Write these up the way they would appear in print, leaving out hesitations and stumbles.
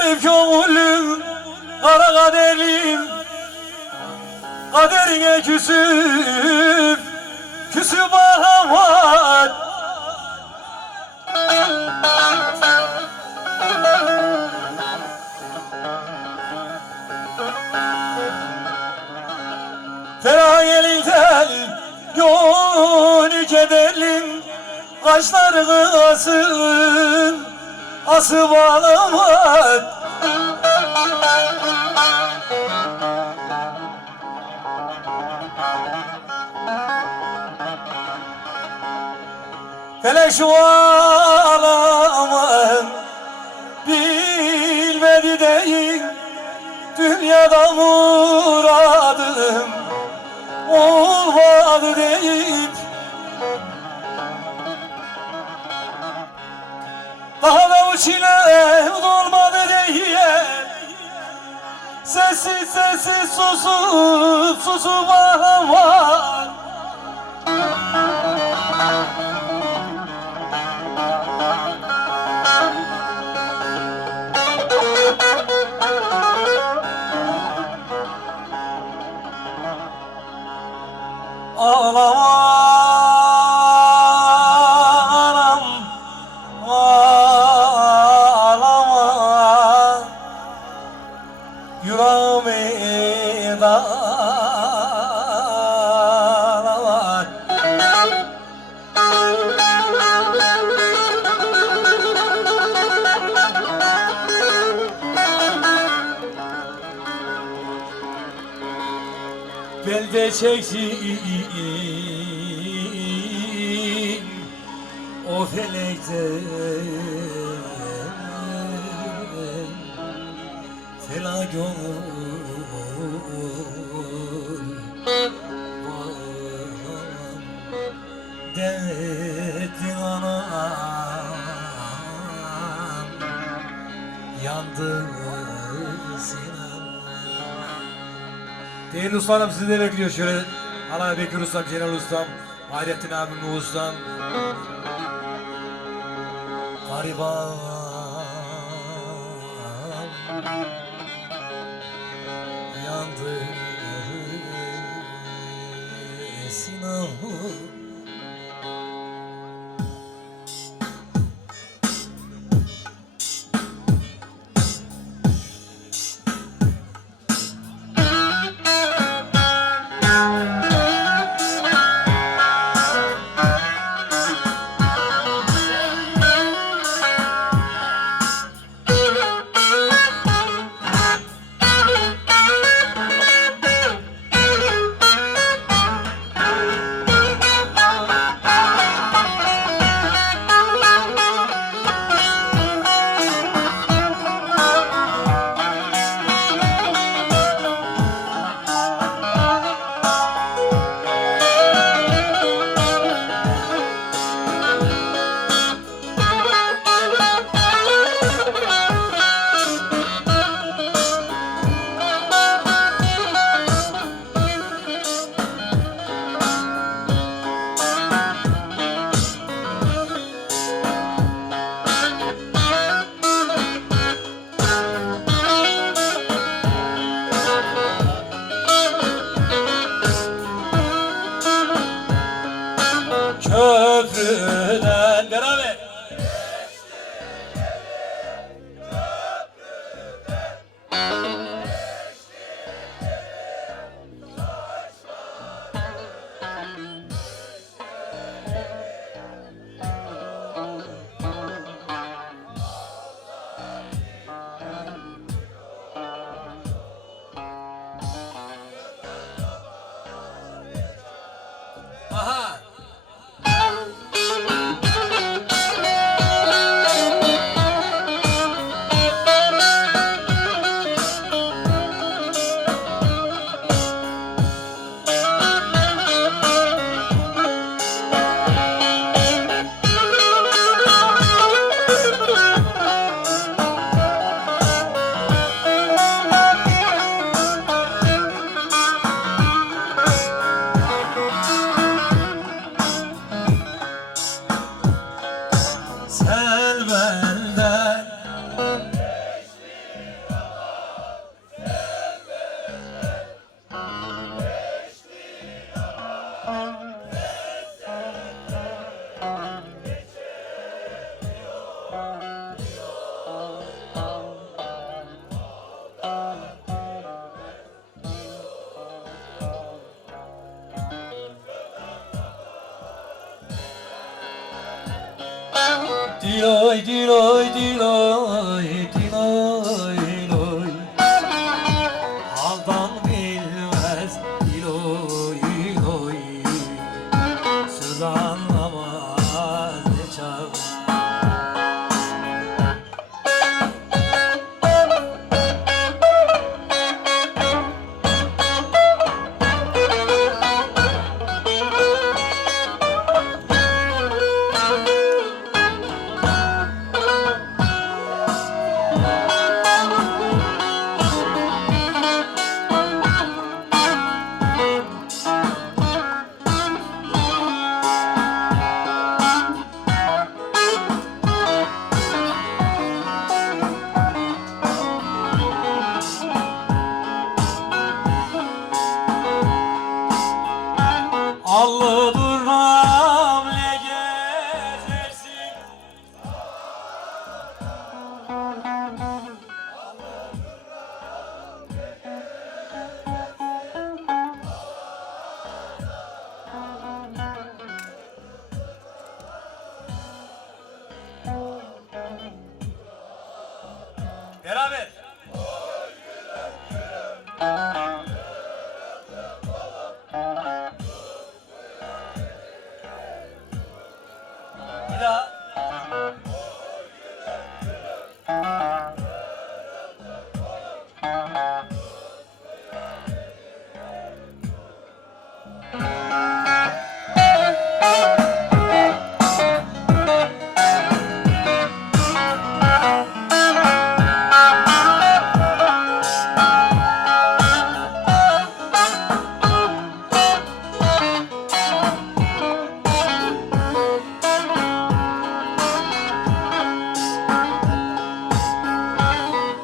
Garip gönlüm, kara kaderim, kaderine küsüp ağlamak. Ferah elinden gönlü kederlim, kaşlarını asıp ağlamak. Felek şu ağlaman bilmedi değil, dünyada muradım olmadı deyip, daha da bu çile dolmadı diye sessiz sessiz susup ağlamak. Ağlama anam, ağlama, yüreğime dağlamak. Belde çektiğim o felekten fela gönül dertli anam yandı sinem. Değerli ustalarım, sizi de bekliyor şöyle. Alay Bekir Ustam, Celal Ustam, Hayrettin abim, Nuh Ustam. Gariban yandı sinan. Köprüden beraber. Aha. Diloy diloy diloy diloy diloy Haldan bilmez diloy diloy Söz anlamaz ne çağır Allı durmam ne gezersin Beraber Bir daha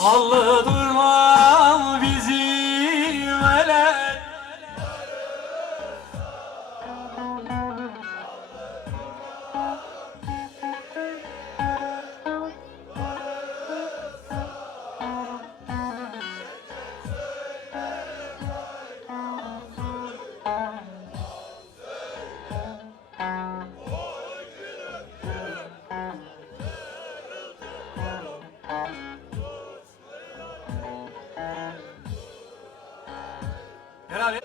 Allı durmam bizim ele Beraber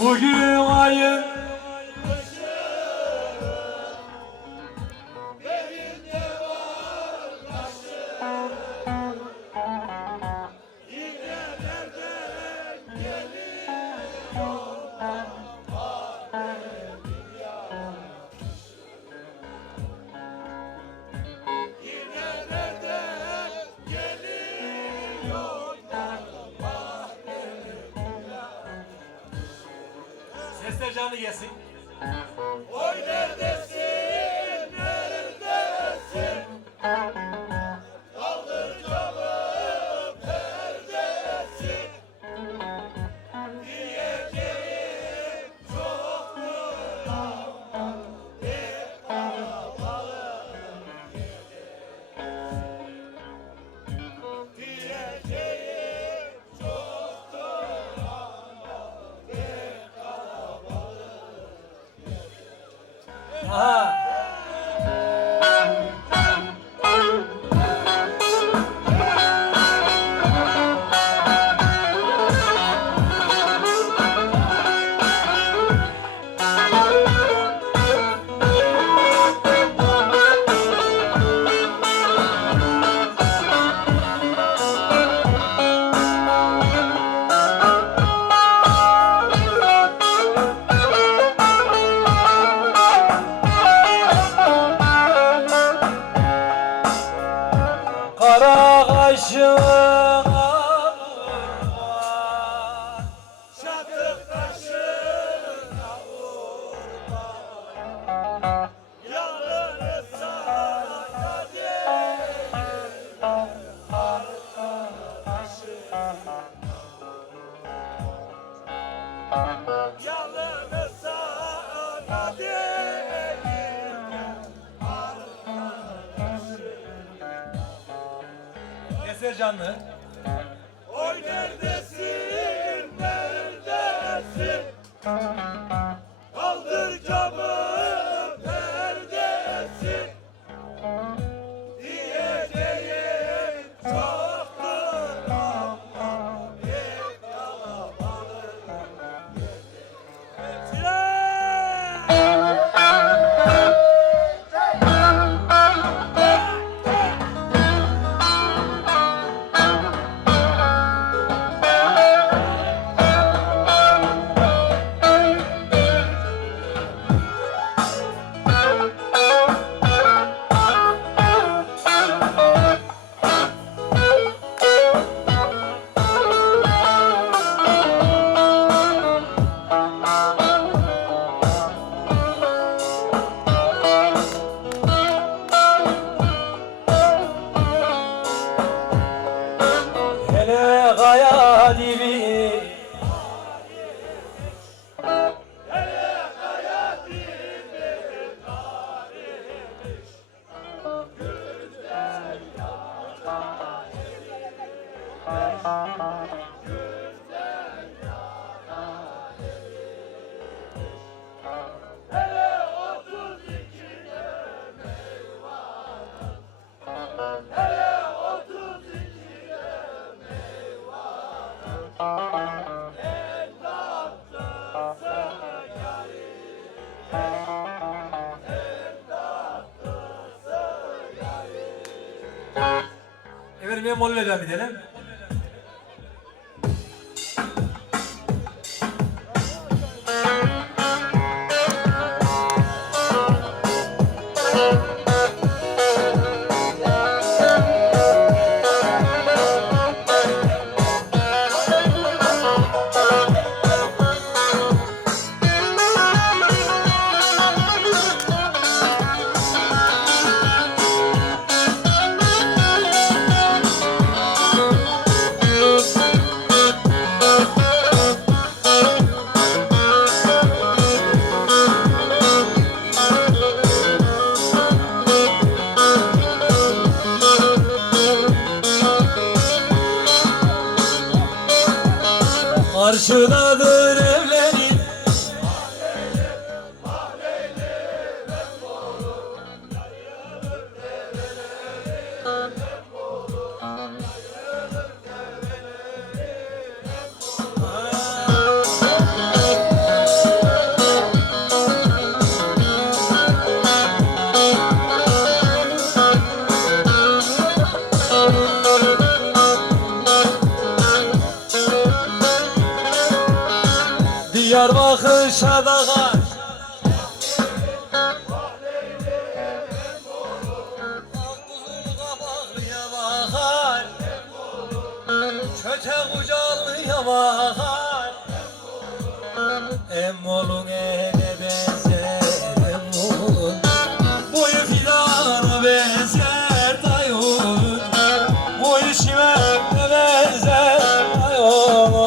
Bugün ayın Sesler canlı gelsin. Oy neredesin, neredesin? Kaldır canım, neredesin? Diyeceğim çoktur ama bir kalabalık diyeceğim çoktur ama bir kalabalık başına vurma. Çatık taşına vurma. Yalnız sana değil arkadaşım. Yalnız sana değil arkadaşım. Eser canlı. Oy neredesin, neredesin? Kaldır camı perdesi. Diyeceğim çoktur ama hep kalabalık. Hele kaya dibi. Efendim ben molla devam edelim. Karşıdadır evlerin. Diyarbakır Şadağa. Çöçe kucaklıya bakar. Emmolun ele benzer emmolun. Boyu fidanı benzer dayın. Boyu şime benzer dayın.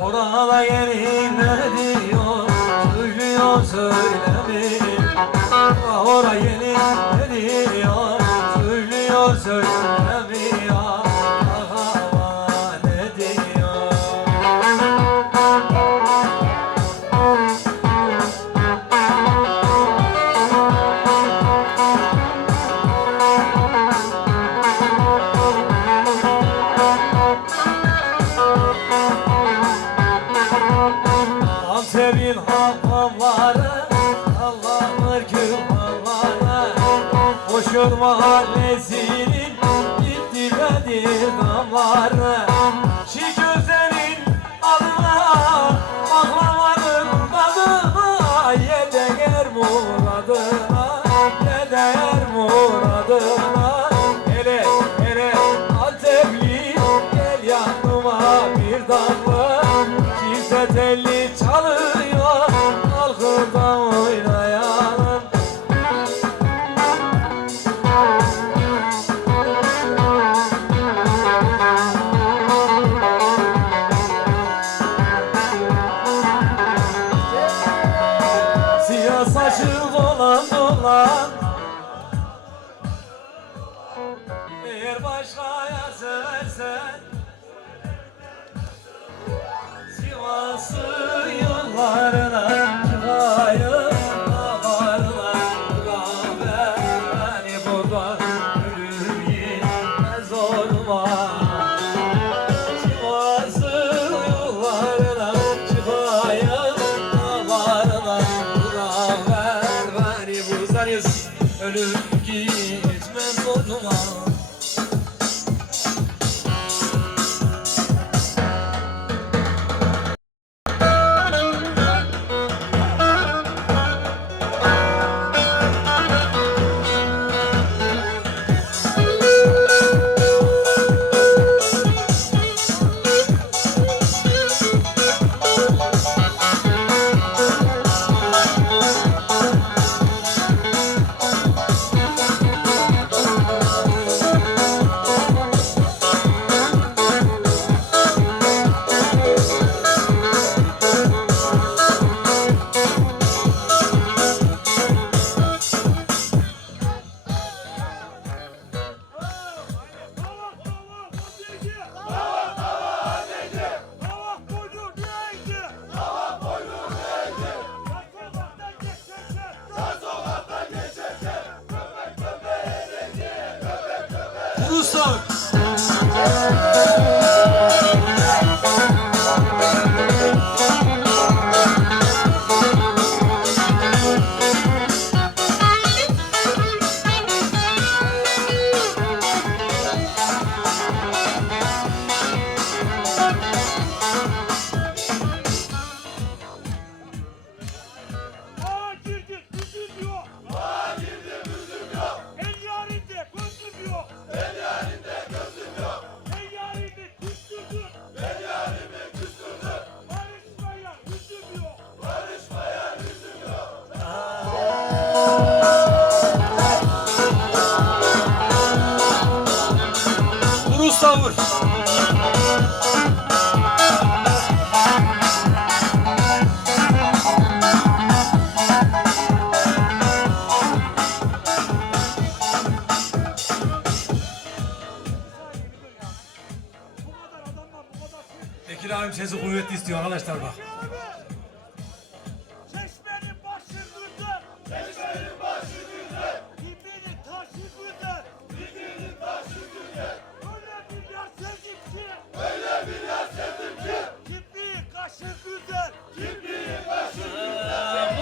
Orada gelin ne diyor, söylüyor söylemiyor. Orada gelin ne diyor, söylüyor söylemiyor. Aha ne diyor. Antep'in hamamları, Allah'ın külhanları. Koşur mahallesinin gitti Bedir damları. Çiğ gözlerin adına, baklavanın tadına, ye değer muradına, ye değer muradına. Hele hele Antepli, gel yanıma bir damla. Kimse telli çalıyor, halkında oynayalım. Siyah saçı dolan dolan, eğer başkaya seversen Sivas'ı yollarına çıkayım, dağlarına çıkayım. Beni buradan ölüm gitmez olma. Sivas'ı yollarına çıkayım, dağlarına çıkayım. Beni buradan ölüm gitmez olma. Ulusal. Ağa girdi, üzüm yok. Ağa girdi, üzüm yok. El yarinde, gözüm yok. El yarinde, gözüm yok. El yarinde, küstürdün. El yarinde, küstürdün. Barışmaya üzüm yok. Barışmaya üzüm yok. Urus tavır. Bu kadar adamla bu kadar şey. Bekir abim sesi kuvvetli istiyor arkadaşlar bak. Çeşmenin başı güzel. Çeşmenin başı güzel. Dibinin taşı güzel. Dibinin taşı güzel. Öyle bir yer sevdim ki. Öyle bir yer sevdim ki. Kibriğin kaşı güzel. Kibriğin kaşı güzel.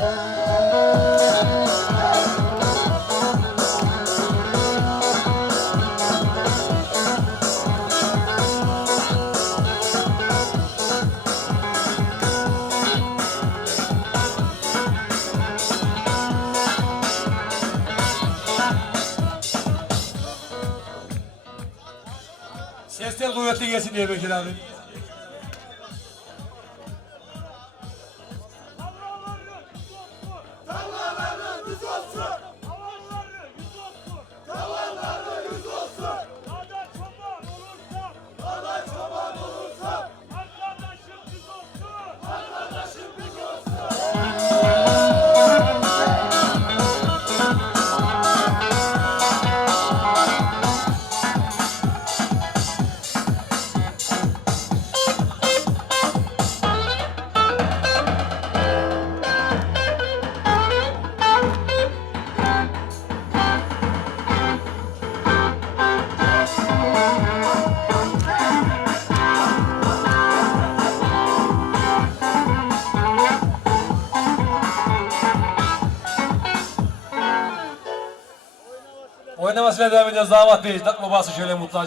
Sesler kuvvetli gelsin diye Bekir abi. Tarlaları düz olsun. Havalları yüz olsun. Dağda çoban olursam. Arkadaşım düz olsun. Oynamasına devam edeceğiz damat bey. Babası şöyle mutlu.